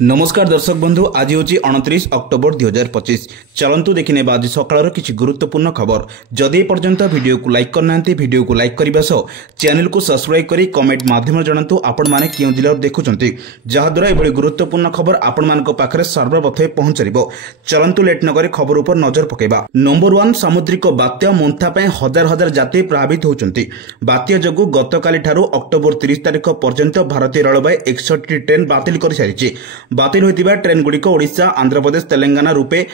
नमस्कार दर्शक बंधु आज हूँ 29 अक्टोबर 2025। चलतु देखने आज सकाळ किसी गुरुत्वपूर्ण खबर। जदि पर्यंत वीडियो को लाइक करना वीडियो को लाइक करने सह चैनल को सब्सक्राइब करी कमेंट माध्यम जनातु आपण माने क्यों जिला देखुं जहाद्वारा एभली गुरुत्वपूर्ण खबर आपण मान पाखे सर्वप्रथमे पहुंच। चलतु लेट नगर खबर उपर नजर पकेबा। नंबर 1 सामुद्रिक बात्या मोन्था हजार हजार यात्री प्रभावित होती। बात्या जोगु गतकाली ठारू अक्टोबर 30 तारिख पर्यंत भारतीय रेलवे 61 ट्रेन बातिल कर सारी। बातिल होइतिबा ट्रेन गुड़िक ओडिशा, आंध्र प्रदेश, तेलंगाना रूपे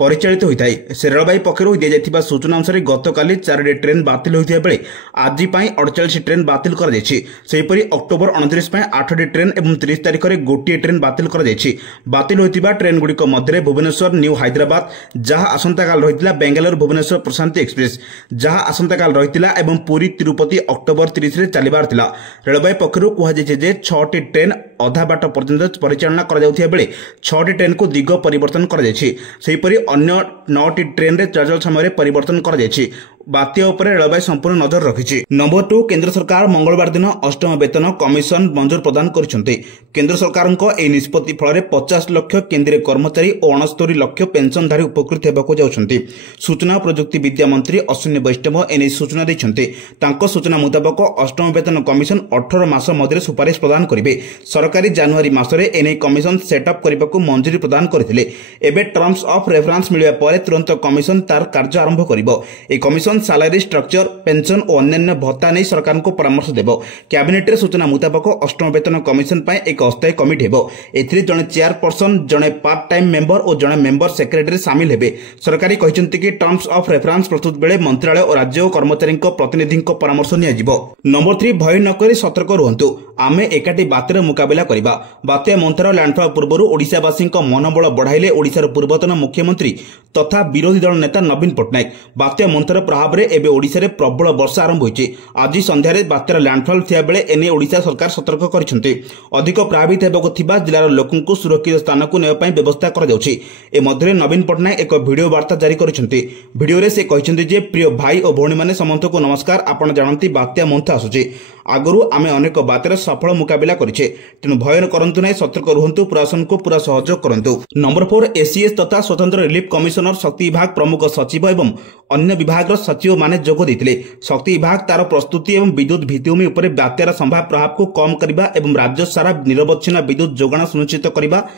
परिचालित होता है। से रेलवे पक्षर दि जाइथिबा सूचना अनुसार गतकाली 4टी ट्रेन बातिल होइथिबा बेले आज 48 ट्रेन बातिल कर जायछि। सेहिपरि अक्टोबर 29 8टी ट्रेन एवं 30 तारिख में गोटे ट्रेन बातिल कर जायछि। बातिल होइथिबा ट्रेन गुड़िक मध्य भुवनेश्वर न्यू हैदराबाद जहाँ आसंताकाल रहितिला बेंगालुरु भुवनेश्वर प्रशांति एक्सप्रेस जहाँ आसंताकाल रहितिला एवं पुरी तिरुपति अक्टोबर 30 रे चलिबार थिला। रेलवे पक्षर कहुଯାଇଛି जे 6टी ट्रेन अधा बाट पर्यंत परिचालना कर जाउथिबा बेले 6टी ट्रेन को दिग परिवर्तन कर जायछि। सेहिपरि अन्य 9टी ट्रेन रे चलाचल समय परिवर्तन कर जायछि। बात्या उपरे रेलवे संपूर्ण नजर रखिछि। नंबर 2 केंद्र सरकार मंगलवार दिन अष्टम वेतन कमिशन मंजूर प्रदान करिसेंति। केंद्र सरकार ए निष्पत्ति फल 50 लाख केंद्रीय कर्मचारी और 69 लाख पेंशनधारी उपकृत होबाकू जाउछंती। सूचना और प्रजुक्ति विद्या मंत्री अश्विनी वैष्णव एने सूचना दैछंती। तांको सूचना मुताबक अष्टम वेतन कमिशन 18 मास मध्य सुपारिश प्रदान करिवे। सरकारी जनवरी मासरे एने कमिशन सेटअप करबाकू मंजूरी प्रदान करथिले। एबे टर्म्स ऑफ रेफरेंस मिलिया परे तुरंत कमिशन तार कार्य आरंभ करिवो। ए कमिशन सैलरी स्ट्रक्चर, पेंशन और अन्य भत्ता नहीं सरकार को परामर्श देव। कैबिनेट रे सूचना मुताबक अष्टम वेतन कमिशन पर एक अस्थायी कमिटी हेबो। एथिरे जने चेयरपर्सन, जने पार्ट टाइम मेंबर और जने मेंबर सेक्रेटरी शामिल हेबे। सरकारी कहिसंती कि टर्म्स ऑफ रेफरेंस प्रस्तुत बेले मंत्रालय और राज्य और कर्मचारी प्रतिनिधि परामर्श नियाजिवो। नंबर 3 भय न करी सतर्क रुहंतु, आमे एकाठी बात्यार मुकाबिला करिबा। बात्या मोन्थार लैंडफॉल पूर्व ओडिशावासी मनोबल बढ़ाइले ओडिशार पूर्वतन मुख्यमंत्री तथा विरोधी दल नेता नवीन पट्टनायक। बात्या मोन्थार प्रभाव रे एबे ओडिशा रे प्रबल वर्षा आरंभ होइछि। आज संध्यारे बात्यार लैंडफॉल थिया बेले एने ओडिशा सरकार सतर्क करिसंती। अधिक प्रभावित हेबाकू थिबा जिलार लोकंकु सुरक्षित स्थान को नेबा पई व्यवस्था कर जाउछि। ए मध्ये नवीन पट्टनायक एक वीडियो वार्ता जारी करिसंती। वीडियो रे से कहिसंती जे प्रिय भाई और भौणी माने समस्त को नमस्कार। आपण जानंती बात्या मोन्था आसुछि। आगरु आमे अनेक बात्यार सफल मुकाबिला करिछे, तेनु भय न करंतु नै, सतर्क रहंतु, प्रशासन को पूरा सहयोग करंतु। नंबर 4 एसीएस तथा स्वतंत्र रिलीफ कमिशनर, शक्ति विभाग प्रमुख सचिव एवं अन्य विभाग सचिव माने जोग देथिले। शक्ति विभाग तार प्रस्तुति एवं विद्युत भित्तिभूमि उपरे बात्यार संभाव्य प्रभाव को कम करबा एवं राज्य सारा निरवच्छिन्न विद्युत जोगाण सुनिश्चित करबा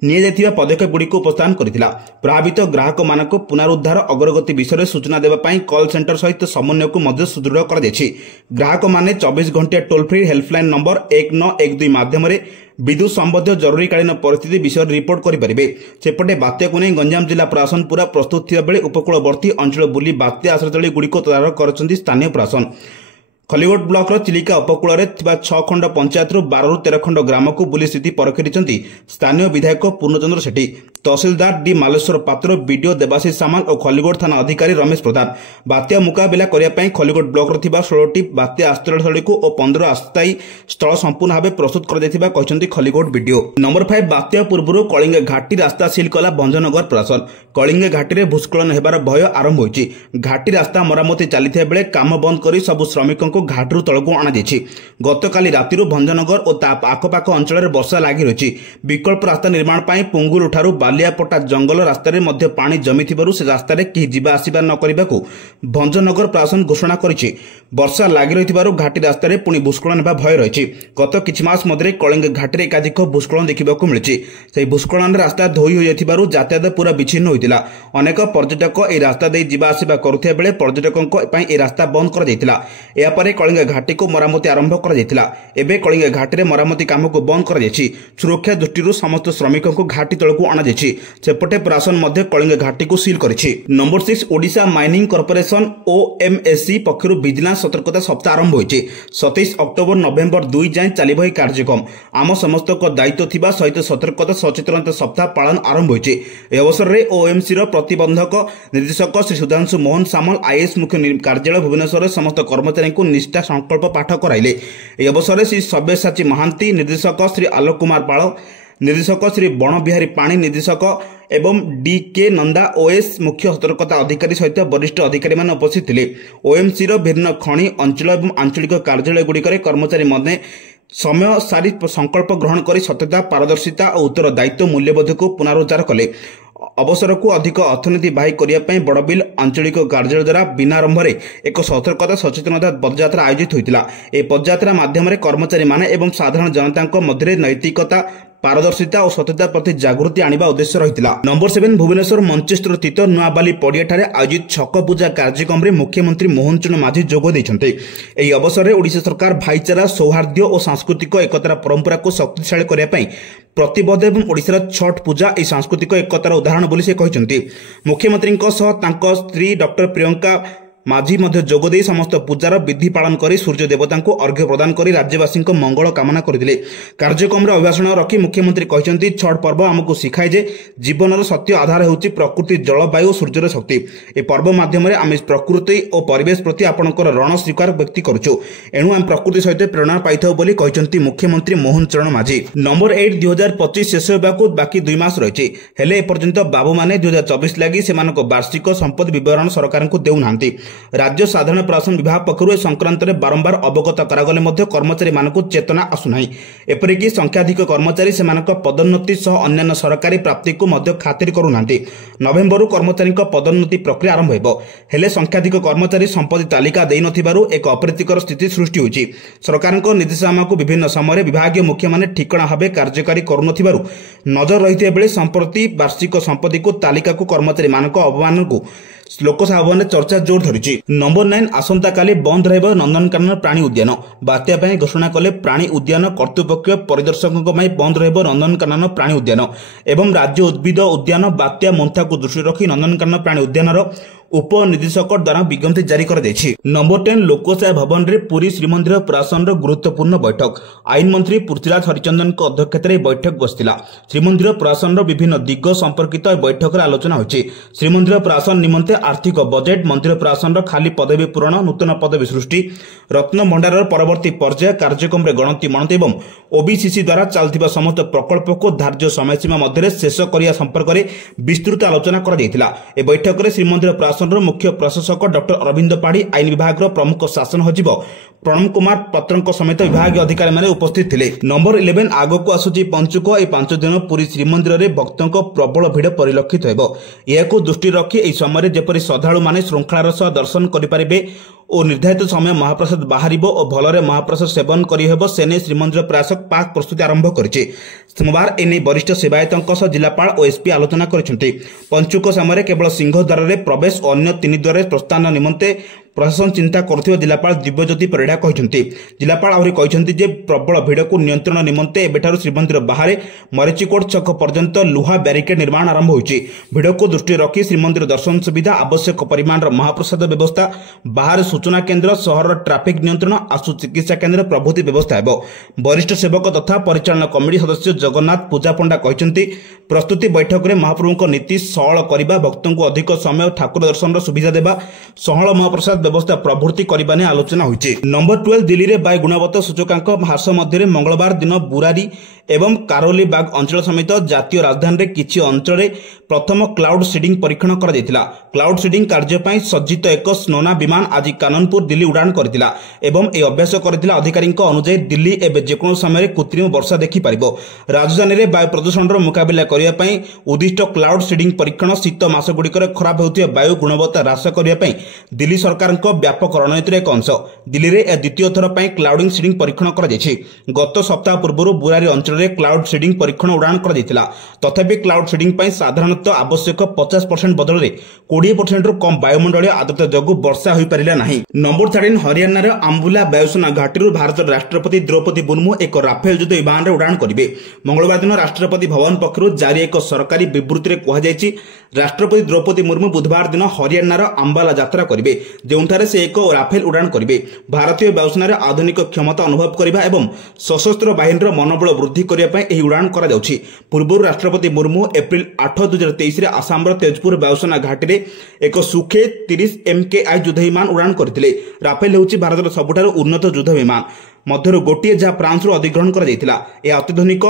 निया पदक्षेप गुड़ी को उपस्थान करथिला। प्रभावित ग्राहक मानक पुनरुद्धार अग्रगति विषय सूचना देवा पई कॉल सेंटर सहित समन्वय को मध्य सुदृढ़ कर दैछि। ग्राहक माने 24 घंटा टोल फ्री हेल्पलाइन नंबर 1912 माध्यम विद्युत संबंधित जरूरीकालीन परिस्थिति विषय रिपोर्ट करेंगे। सेपटे बात्या को नहीं गंजाम जिला प्रशासन पूरा प्रस्तुत थिबा बेले उपकूलवर्ती अंचल बुली बात्या आश्रयस्थली गुड़ी को तदारख करछंती स्थानीय प्रशासन। खलिगोट ब्लॉक चिलिका उपकूल में 6 खंड पंचायत 12 ରୁ 13 खंड ग्राम को बुली स्थिति परखिंट स्थानीय विधायक पूर्णचंद्र सेठी, तहसीलदार डी मालेश्वर पात्र, बीडीओ देवाशीष सामाल और खलिगोट थाना अधिकारी रमेश प्रधान। बात्या मुकाबिला करने खलिगोट ब्लॉक 16टी बात्या आश्रयस्थली को और 15 अस्थायी स्थल संपूर्ण भाव प्रस्तुत कर खलिगोट बीडीओ। नंबर 5 बात्या पूर्व कलिंग घाटी रास्ता सील कला भंजनगर प्रशासन। कलिंग घाटी में भूस्खलन होबार भय आरंभ होइछि। घाटी रास्ता मरामती चलता बेले काम बंद कर सब श्रमिकों घाटू तलक अणाଯାଇଛି। गतकाली राति भंजनगर और आखपाख अंचल में वर्षा लगी रही। विकल्प रास्ता निर्माण पर पुंगुलु ठारू बालियापटा जंगल रास्तार मध्य पानी जमी से रास्तार कहीं जीवा आसवा न करने को भंजनगर प्रशासन घोषणा करिछि। वर्षा लगी रही घाटी रास्तार पुणी भूस्खलन होगा भय रही। गत किछि मास मध्य कलिंग घाटी एकाधिक भूस्खलन देखा मिली। भूस्खलन रास्ता धोई हो यातायात पूरा विच्छिन्न होता। अनेक पर्यटक यह रास्ता दे जीवा आसवा करुवा बेले पर्यटकों रास्ता बंद कर कलिंग घाटी को मरामती आरंभ कर कलिंग घाटी में मरामती काम को बंद कर सुरक्षा दृष्टि समस्त श्रमिकों को घाटी तलक अणाଯାଇଛି। सेपटे प्रशासन मध्य कलिंग घाटी को सील करिछि। Number 6 Odisha Mining Corporation OMSC पक्षर विजिलेंस सतर्कता सप्ताह आरंभ होइछि। 27 अक्टोबर नवेम्बर 2 जाए चलिब ଏହି कार्यक्रम। आम समस्त दायित्व थिबा सहित सतर्कता सचेतनता सप्ताह पालन आरंभ होइछि। ए अवसर में ओएमसी प्रतिबंधक निर्देशक श्री सुधांशु मोहन सामल आईएएस मुख्य कार्यालय भुवनेश्वर समस्त कर्मचारी को निष्ठा संकल्प पाठ कराइले। यह अवसर में श्री सब्यसाची महांती, निर्देशक श्री आलोक कुमार पाल, निर्देशक श्री बण बिहारी पाणी, निर्देशक एवं डीके नंदा ओएस मुख्य सतर्कता अधिकारी सहित वरिष्ठ अधिकारी मान उपस्थित थे। ओएमसी विभिन्न खनि अंचल और आंचलिक कार्यालय गुड़िक कर्मचारी समय सारी संकल्प ग्रहण कर सत्यता पारदर्शिता और उत्तरदायित्व मूल्यबोध को पुनरुद्धार कले अवसर को अधिक अर्थनीति बाही करने बड़ बिल आंचलिक कार्यालय द्वारा बिना आरंभ एक सतर्कता सचेतनता पदयात्रा आयोजित होता है। पदयात्रा माध्यम कर्मचारी माने एवं साधारण जनता मध्य नैतिकता पारदर्शिता और सत्यता प्रति जागृति आनिबा उद्देश्य रहितला। नंबर 7 भुवनेश्वर मंचेस्टर स्थित नुआबाली पड़ियाठारे आयोजित छक पूजा कार्यक्रम में मुख्यमंत्री मोहन चरण माझी जोग देइछन्ते। एही अवसर में ओडिशा सरकार भाईचारा सौहार्द्य और सांस्कृतिक एकतार परंपरा को शक्तिशाली करने पई प्रतिबद्ध एवं ओडिशार छठ पूजा ए सांस्कृतिक एकतार उदाहरण बोली से कहिसन्ते। मुख्यमंत्री तांको स्त्री डॉक्टर प्रियंका माझी मध्य जोगदे समस्त पूजार विधि पालन कर सूर्य देवता को अर्घ्य प्रदान कर राज्यवासी मंगल कामना करते। कार्यक्रम में अभिभाषण रखी मुख्यमंत्री कहते छठ पर्व आमको शिखाए जे जीवन सत्य आधार होउछि प्रकृति जलवायु सूर्यर शक्ति। ए पर्व माध्यम आम प्रकृति और परिवेश प्रति आपणकर रण स्वीकार व्यक्त करुचु एणु आम प्रकृति सहित प्रेरणा पाइथाउ बोली कहते मुख्यमंत्री मोहन चरण माझी। नंबर 8 2025 शेष होगाकू बाकी 2 मास रही हेले एपर्यंत बाबू माने 2024 लगी सेमानक वार्षिक संपत्ति विवरण सरकार को देउनांती। राज्य साधारण प्रशासन विभाग पक्षर संक्रांत में बारंबार अवगत करागले मध्य कर्मचारी मानक चेतना आसुना। एपरिक संख्याधिक कर्मचारी सेमानक पदोन्नति सह अन्य सरकारी प्राप्ति को मध्य खातिर करूना। नवेम्बर कर्मचारी पदोन्नति प्रक्रिया आरंभ हो हेले संख्याधिक कर्मचारी संपत्ति तालिका देई नथिबारु एक अप्रीतिकर स्थिति सृष्टि होइछि। सरकार निर्देशनामा को विभिन्न समय विभागीय मुख्य माने ठिकणा भाव कार्यकारी करूनथिबारु नजर रहिथिबा बेले संप्रति वार्षिक संपत्ति को तालिका को कर्मचारी मानक अवमान को लोकसभा भवन में चर्चा जोर धरी। नंबर 9 आसंता काली बंद रहिबो नंदनकानन प्राणी उद्यान बात्या पई घोषणा कले प्राणी उद्यान कर्तृपक्ष परिदर्शकों बंद रहिबो नंदनकानन प्राणी उद्यान एवं राज्य उद्भिद उद्यान बात्या मंथा को दृष्टि रखी नंदनकानन प्राणी उद्यान उपनिदेशक द्वारा विज्ञप्ति जारी कर दैछि। नंबर 10 लोकसेवा भवन रे पुरी श्रीमंदिर प्रशासन गुरुत्वपूर्ण बैठक आईन मंत्री पृथ्वीराज हरिचंदन अध्यक्षतार बैठक बसला। श्रीमंदिर प्रशासन विभिन्न दिग संपर्कित बैठक आलोचना होछि। श्रीमंदिर प्रशासन निमंते आर्थिक बजेट मंदिर प्रशासन खाली पदवी पूरण नूतन पदवी सृष्टि रत्न भंडार परवर्ती पर्याय कार्यक्रम गणति मणति एवं ओबीसीसी द्वारा चलथिबा समस्त प्रकल्प को धार्य समयसीमा मध्य शेष करिया संपर्क में विस्तृत आलोचना कर दैथिला। ए बैठक में श्रीमंदिर मुख्य प्रशासक डॉक्टर अरविंद पाढ़ी आईन विभाग प्रमुख शासन सचिव प्रणम कुमार पत्रक समेत विभाग अधिकारी माने उपस्थित थिले। नंबर 11 आगो को आसुची पंचुक ए 5 दिन पुरी श्रीमंदिर में भक्तों प्रबल भिड़ परिलक्षित हेबो। यह दृष्टि रखी एही समय जेपरि श्रद्धालु माने श्रृंखलार सह दर्शन करिपारिबे और निर्धारित समय महाप्रसाद बाहरिबो और भलरे महाप्रसाद सेवन करिहेबो सेने श्रीमंदिर प्रशासक पाक प्रस्तुति आरंभ करिछि। सोमवार एने वरिष्ठ सेवायतों सह जिलापाल और एसपी आलोचना करिसेंति। पंचुक समय केवल सिंहद्वार रे प्रवेश और अन्य 3 द्वार प्रस्थान निमंते प्रशासन चिंता करुथिबा जिलापाल दिव्यज्योति परिड़ा कहते। जिलापाल आहरी कहते जे प्रबल भिड़ को नियंत्रण निमंते एबेठारु श्रीमंदिर बाहर मरीचिकोट छक पर्यंत लुहा बैरिकेड निर्माण आरंभ होइछि। भिड़ को दृष्टि रखी श्रीमंदिर दर्शन सुविधा आवश्यक परिमाण महाप्रसाद व्यवस्था बाहर सूचना केन्द्र सहर ट्राफिक नियंत्रण आशु चिकित्सा केन्द्र प्रभृति व्यवस्था हेबो। वरिष्ठ सेवक तथा परिचालना कमिटी सदस्य जगन्नाथ पूजा पंडा कहते प्रस्तुति बैठक में महाप्रभु नीति सरल करने भक्तों को अधिक समय ठाकुर दर्शन सुविधा देवा सहल महाप्रसाद व्यवस्था प्रभृति करने ने आलोचना होइछि। नंबर 12 दिल्ली में वायु गुणवत्ता सूचकांक ह्रास मध्य मंगलवार दिन बुरारी एवं कारोली बाग अंचल समेत जातीय राजधानी रे किछि अंचल रे प्रथम क्लाउड सीडिंग परीक्षण करा जायतिला। क्लाउड सीडिंग कार्य पई सज्जित एक स्नोना विमान आज काननपुर दिल्ली उड़ान करतिला एवं ए अभ्यास करतिला। अधिकारी अनुसार दिल्ली एबे जेकोन समय रे कृत्रिम वर्षा देखि पारिबो। राजधानी रे वायु प्रदूषण रो मुकाबिला करिया पई उद्दिष्ट क्लाउड सीडिंग परीक्षण शीत मास गुड़िकर खराब होउथिबा वायु गुणवत्ता ह्रास करिया पई दिल्ली सरकार व्यापक रणनीतिर एक अंश। दिल्ली रे द्वितीय थर पई क्लाउडिंग सीडिंग परीक्षण करा जायछि। गत सप्ताह पूर्व बुरारी अंचल रे क्लाउड सीडिंग परीक्षण उड़ान करा जायतिला। तथापि क्लाउड सीडिंग पई साधारणतः आवश्यक 50% बदल रे 20% रु कम वायुमंडलीय आर्द्रता जगु वर्षा होई परिला नाही। नंबर 13 हरियाणा रे अंबुला वायुसेना घाटी रु भारत राष्ट्रपति द्रौपदी मुर्मू एक राफेल युद्ध विमान रे उड़ान करिवे। मंगलवार दिन राष्ट्रपति भवन पक्षरु जारी एक सरकारी विबृत्ति रे कहा जायछि राष्ट्रपति द्रौपदी मुर्मू बुधवार दिन हरियाणा रो अंबाला यात्रा करिवे जेउठारे से एक राफेल उड़ान करिवे। भारतीय वायुसेना रे आधुनिक क्षमता अनुभव करिबा एवं सशस्त्र बाहिनी रो मनोबल वृद्धि करिया पई एही उड़ान करा जाउछि। पूर्व राष्ट्रपति मुर्मू एप्रिल 8 2023 रे आसाम रो तेजपुर वायुसेना घाटी रे एक सुखे 30 MKI युद्ध विमान उड़ान करथिले। राफेल हेउछि भारतर सबुठारु उन्नत युद्ध विमान मध्यरु गोटिए जहा फ्रांस रो अधिग्रहण करा जायतिला। ए अत्याधुनिक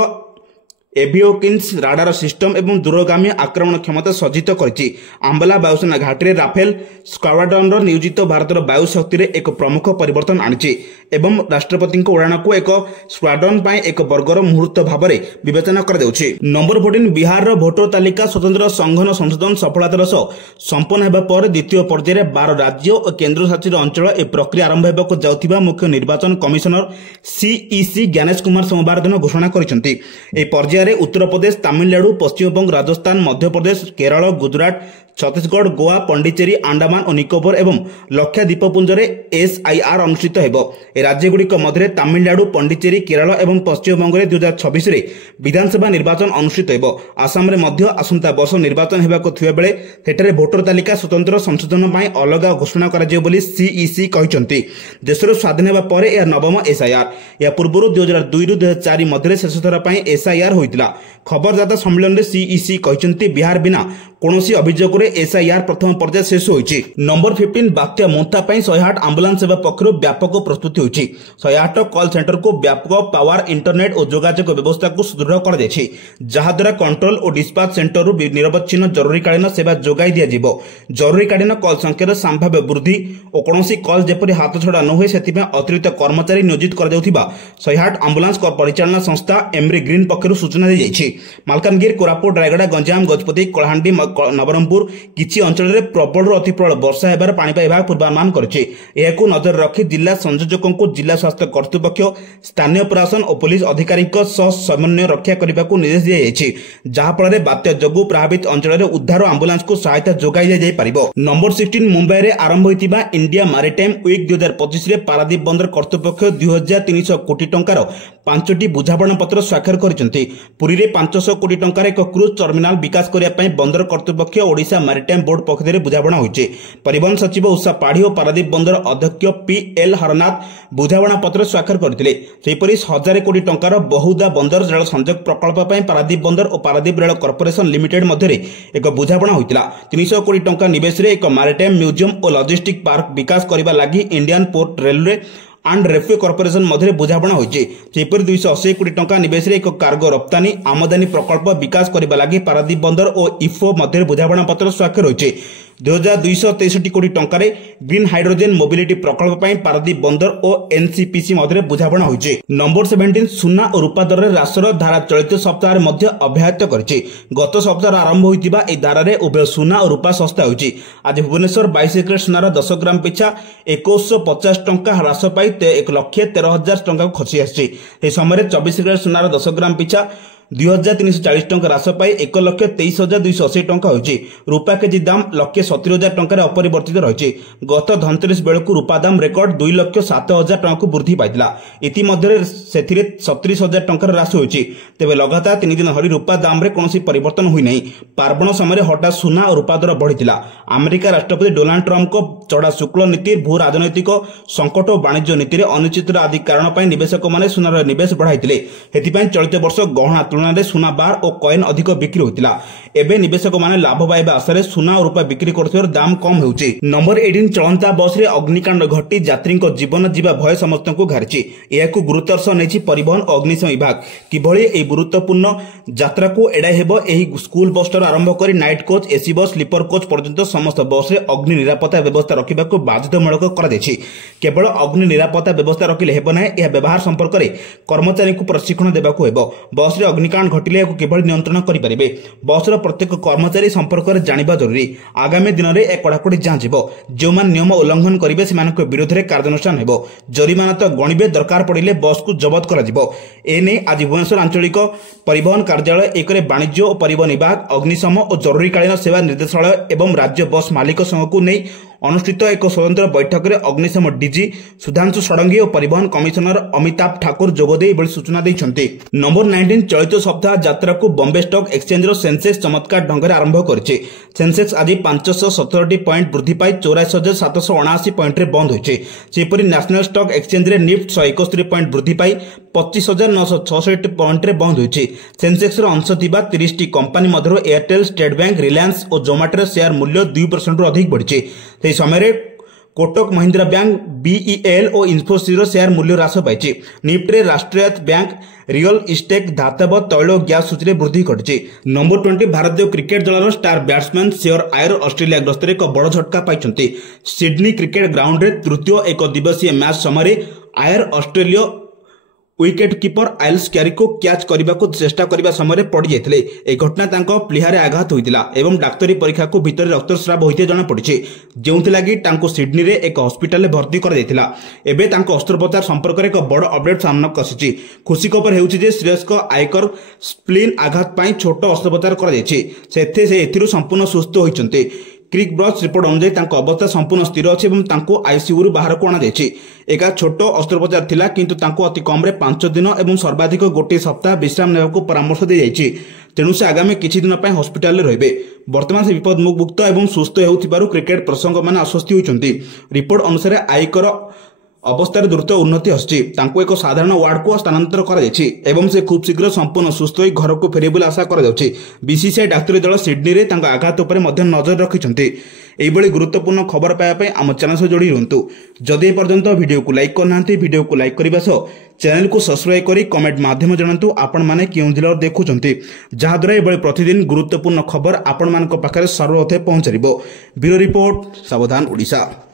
एभियोकिन्स राडार सिस्टम एवं दूरगामी आक्रमण क्षमता सज्जित करिछि। आंबला वायुसेना घाटी राफेल स्क्वाड्रन नियोजित भारतर वायु शक्ति रे एक प्रमुख परिवर्तन आनिछि एवं राष्ट्रपति उड़ाण को एक स्क्वाड्रन पाई एक वर्गर मुहूर्त भाव में विवेचना कर देउछि। नंबर 14 बिहार रो भोटर तालिका स्वतंत्र संघन संशोधन सफलतार सह संपन्न हेबा पर द्वितीय पर्याय 12 राज्य और केंद्र शासित अंचल ए प्रक्रिया आरंभ हेबाक जाउथिबा मुख्य निर्वाचन कमिशनर सीईसी ज्ञानेश कुमार सोमवार दिन घोषणा करिसेंति। ए पर्याय रे उत्तर प्रदेश, तमिलनाडु, पश्चिम बंग, राजस्थान, मध्य प्रदेश, केरल, गुजरात, छत्तीसगढ़, गोवा, पंडिचेरी, अंडमान और निकोबर एवं लक्षद्वीपपुंज एसआईआर अनुष्ठित हेबो। ए राज्यगुड़िक मध्य तमिलनाडु, पंडिचेरी, केरल एवं पश्चिम बंग 2026 रे विधानसभा निर्वाचन अनुष्ठित हेबो। आसाम रे मध्य आसंता वर्ष निर्वाचन हेबाको थिबा बेले सेठारे भोटर तालिका स्वतंत्र संशोधन पई अलग घोषणा करा जियो बोली सीईसी कहिसंती। देशर स्वाधीन हेबा परे या नवम एसआईआर। या पूर्व 2002 रु 2004 मध्य शेष थर पई एसआईआर होइतिला। खबरदाता सम्मेलन रे सीईसी कहिसंती बिहार बिना कोनोसी अभियोग रे एसआईआर प्रथम पर्याय शेष होइछि। नंबर 15 बात्या मोंता पई 108 एम्बुलेंस सेवा पक्षरु व्यापक प्रस्तुति होइछि। 108 कॉल सेंटर को व्यापक पावर, इंटरनेट और जोगाजोग व्यवस्था को सुदृढ़ कर दैछि, जहा द्वारा कंट्रोल और डिस्पैच सेंटर रु निरवच्छिन्न जरूरीकालीन सेवा जोगाई दिया जिवो। जरूरीकालीन कॉल संख्यार संभाव्य वृद्धि और कोनोसी कॉल जेपरि हाथ छड़ा न होय सेति पई अतिरिक्त कर्मचारी नियोजित कर देउथिबा 108 एम्बुलेंस परिचालना संस्था एमरी ग्रीन पक्षरु सूचना दै जाइछि। मालकानगिरी, कोरापुट, रायगड़ा, गंजाम, गजपति, कलाहांडी, नवरंगपुर किछि अंचल रे प्रबल अति प्रबल वर्षा हेबार पाणीपाग विभाग पूर्वानुमान करिछि। एहाकु नजर रखी जिला संयोजकों को जिला स्वास्थ्य कर्तृपक्ष, स्थानीय प्रशासन और पुलिस अधिकारी सह समन्वय रक्षा करने को निर्देश दिया जाइछि, जहा फल बात्या जोगु प्रभावित अंचल रे उद्धार एम्बुलेंस को सहायता जोगाई दिया पारिबो। नंबर 16 मुंबई रे आरंभ होइतिबा इंडिया मैरिटाइम वीक 2025 रे पारादीप बंदर कर्तृपक्ष 2300 कोटी टंकार 5टी बुझामणा पत्र स्वाक्षर करिसेंति। पुरी रे 500 कोटी टंकार एक क्रूज टर्मिनाल विकास करिया पई बंदर कर्तृपक्ष ओडिशा मैरिटाइम बोर्ड पक्ष बुझामणा होइछि। परिवहन सचिव उषा पाढ़ी और पारादीप बंदर अध्यक्ष पीएल हरनाथ बुझामणा पत्र स्वाक्षर करथिले। सेहिपरि 1000 कोटी टंकार बहुदा बंदर रेल संयोग प्रकल्प पई पारादीप बंदर और पारादीप रेल कॉर्पोरेशन लिमिटेड मध्य एक बुझामणा होइतिला। 300 कोटी टंका निवेश रे एक मैरिटाइम म्यूजियम और लॉजिस्टिक पार्क विकास करबा लागि Indian Port Railway and Ropeway Corporation मध्य बुझामणा होइछि। सेहिपरि 280 कोटी टंका निवेश रे एक कार्गो रप्तानी आमदानी प्रकल्प विकास करबा लागि पारादीप बंदर और इफो मध्य बुझामणा पत्र स्वाक्षर होइछि। 2263 कोटी टंकार ग्रीन हाइड्रोजन मोबिलिटी प्रकल्प पई पारादीप बंदर और एनसीपीसी मध्य बुझामणा होइछि। नंबर 17 सुना और रूपा दर रे राशर धारा चलित सप्ताह रे मध्य अभ्याहत करछि। गत सप्ताह आरंभ होइतिबा ए धारा रे उभय सुना और रूपा सस्ता होइछि। आज भुवनेश्वर 22 कैरेट सुनार 10 ग्राम पिछा 2150 टंका ह्रास पाई 1,13,000 टंका खसी आछि। ए समय 24 कैरेट सुनार 10 ग्राम पिछा 2340 टंका ह्रास पाई 1,23,280 टंका होइछि। रूपा केजी दाम 1,70,000 टंका अपरिवर्तित रहिछि। गत धनतेरस बेलकु रूपा दाम रेकर्ड 2,07,000 टंका को वृद्धि पाइतिला। इति मध्य सेथिरे 37,000 टंका ह्रास होइछि। तेबे लगातार 3 दिन धरि रूपा दाम रे कोनोसी परिवर्तन होई नै। पार्वण समय हठात सुना और रूपा दर बढ़ितिला। अमेरिका राष्ट्रपति डोनाल्ड ट्रम्प को चढ़ा शुक्ल नीति, भू राजनैतिक संकट और वाणिज्य नीति रे अनिश्चितता आदि कारण पई निवेशक माने सुनार निवेश बढ़ाइतिले। हेति पई चलित वर्ष गहना तुलना रे सुना बार और कॉइन अधिक बिक्री होतिला। एबे निवेशक माने लाभ पाइबा आशा रे सुना और रूपा बिक्री करथिबार दाम कम होउछि। नंबर 18 चलंता बस रे अग्निकांड घटी यात्री को जीवन जीवा भय समस्त को घारिछि। एहाकु गुरुतर सह नेछि परिवहन और अग्निशम विभाग। किभଳି एही गुरुत्वपूर्ण यात्रा को एडाई हेबो एही स्कूल बस टर आरंभ करी night coach, AC bus, sleeper coach पर्यंत समस्त बस रे अग्नि निरापत्ता व्यवस्था रखिबाकू बाध्यतामूलक करा दैछि। केवल अग्नि निरापत्ता व्यवस्था रखिले हेबो नै, एहा व्यवहार संपर्क रे कर्मचारी को प्रशिक्षण देबाकू हेबो। बस रे अग्निकांड घटिले एहाकू केवल नियंत्रण करि परिबे। बस रो प्रत्येक कर्मचारी संपर्क रे जानिबा जरूरी। आगामी दिन रे एक कड़ाकड़ी जांच हेबो। जो मान नियम उल्लंघन करिवे सेमानक विरोध रे कार्यानुष्ठान हेबो। जरिमाना तो गणिबे, दरकार पड़िले बस को जब्त करा जिवो। एने आज भुवनेश्वर आंचलिक परिवहन कार्यालय एकरे वाणिज्य और परिवहन विभाग, अग्निशम और जरूरीकालीन सेवा निर्देशालय एवं राज्य बस मालिक संघ को नहीं अनुष्ठित एक स्वतंत्र बैठक में अग्निशम डीजी सुधांशु षडंगी और परिवहन कमिशनर अमिताभ ठाकुर जोगदे बड़ी सूचना देइछन्ति। नंबर 19 चलित सप्ताह यात्रा को बॉम्बे स्टॉक एक्सचेंज रो सेंसेक्स चमत्कार ढंग से आरंभ करिछि। सेंसेक्स आज 517 पॉइंट वृद्धि पाई 84,779 पॉइंट रे बंद होइछि। सेपरि नेशनल स्टॉक एक्सचेंज रे निफ्ट 171 पॉइंट वृद्धि पाई 25,966 पॉइंट रे बंद होइछि। सेंसेक्स रो अंश थिबा 30 टी कंपनी मधरो एयरटेल, स्टेट बैंक, रिलायंस और जोमाटो शेयर मूल्य 2% रु अधिक बढ़िछि। सेही समय कोटक महिंद्रा बैंक, बीईएल और इन्फोसिस शेयर मूल्य ह्रास पाई। निफ्टी राष्ट्रीयकृत बैंक, रियल इस्टेट, धातव, तैल और गैस सूची में वृद्धि घटी। नंबर 20 भारतीय क्रिकेट दलर स्टार बैट्समैन श्रेयस आयर ऑस्ट्रेलिया गस्तर एक बड़ झटका पाई। सिडनी क्रिकेट ग्राउंड रे तृतीय एक दिवसीय मैच समय आयर ऑस्ट्रेलिया विकेट कीपर आइल्स कैरी को कैच करने को चेष्टा करने समय पड़ जाते। एक घटना प्लीहारे आघात होता एवं डाक्तरी परीक्षा को भितर रक्तस्राव होते जमापड़ी, जो सिडनी रे एक हॉस्पिटल में भर्ती कर अस्त्रोपचार संपर्क में एक बड़ अपडेट सामना आसी। खुशी खबर है श्रेयस को आयकर स्प्लीन आघात पर छोट अस्त्रोपचार कर संपूर्ण सुस्थ होती। क्रिक ब्रश रिपोर्ट अनुसार अवस्था संपूर्ण स्थिर अच्छी और आईसीयू बाहर को अणा एक छोट अस्त्रोपचार थिला, किंतु अति कम 5 दिन और सर्वाधिक गोटे सप्ताह विश्राम नेबाक परामर्श दी जाइए। तेणु से आगामी किछि दिन पर हॉस्पिटल रे रहिबे। वर्तमान से विपद मुक्त और सुस्थ होउथिबारु क्रिकेट प्रसंग मान आश्वस्त होइछन्ति। रिपोर्ट अनुसार आयकर अवस्था द्रुत उन्नति आसी, एक साधारण वार्ड को स्थानांतर कर से खूब शीघ्र संपूर्ण सुस्थ हो घर को फेरे बोली आशा कर बीसीसीआई डाक्तरी दल सिडनी रे आघात उपर नजर रखिंट। यही गुरुत्वपूर्ण खबर पाइबा आम चैनल से जोड़ी रुहतु। जदि ए पर्यंत वीडियो को लाइक करना, वीडियो को लाइक करने सह चैनल को सब्सक्राइब करी कमेंट माध्यम जनातु आपण माने केउं जिल्ला देखुछन्ति, जहाद्वारा एभଳି प्रतिदिन गुरुत्वपूर्ण खबर आपण मानक पाखरे सर्वप्रथम पहुंचरिबो। ब्यूरो रिपोर्ट, सावधान ओडिशा।